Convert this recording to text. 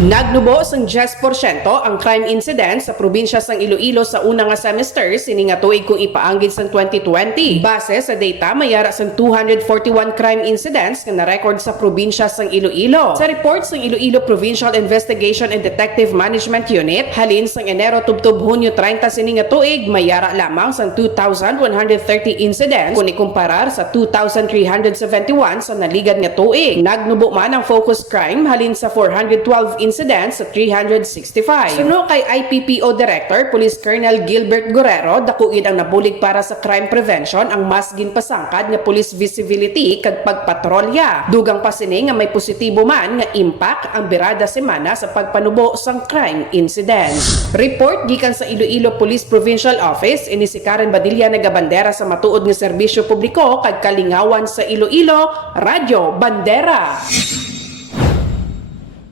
Nagnubo sang 10% ang crime incidence sa probinsya sang Iloilo sa una nga semester sini nga tuig kung ipaanggid sang 2020. Base sa data mayara sang 241 crime incidents nga na-record sa probinsya sang Iloilo. Sa report sang Iloilo Provincial Investigation and Detective Management Unit, halin sang Enero tubtob Hunyo 30 sini nga tuig mayara lamang sang 2,130 incidents kung ikumparar sa 2,371 sa naligad nga tuig. Nagnubo man ang focus crime halin sa 412 incidents sa 365. Suno kay IPPO Director Police Colonel Gilbert Guerrero, dakuin ang nabulig para sa crime prevention ang mas ginpasangkad nga police visibility kag pagpatrolya. Dugang pa sini nga may positibo man nga impact ang birada semana sa pagpanubo sang crime incidents. Report gikan sa Iloilo Police Provincial Office ini si Karen Badilla nagabandera sa matuod nga serbisyo publiko kag kalingawan sa Iloilo, Radyo Bandera.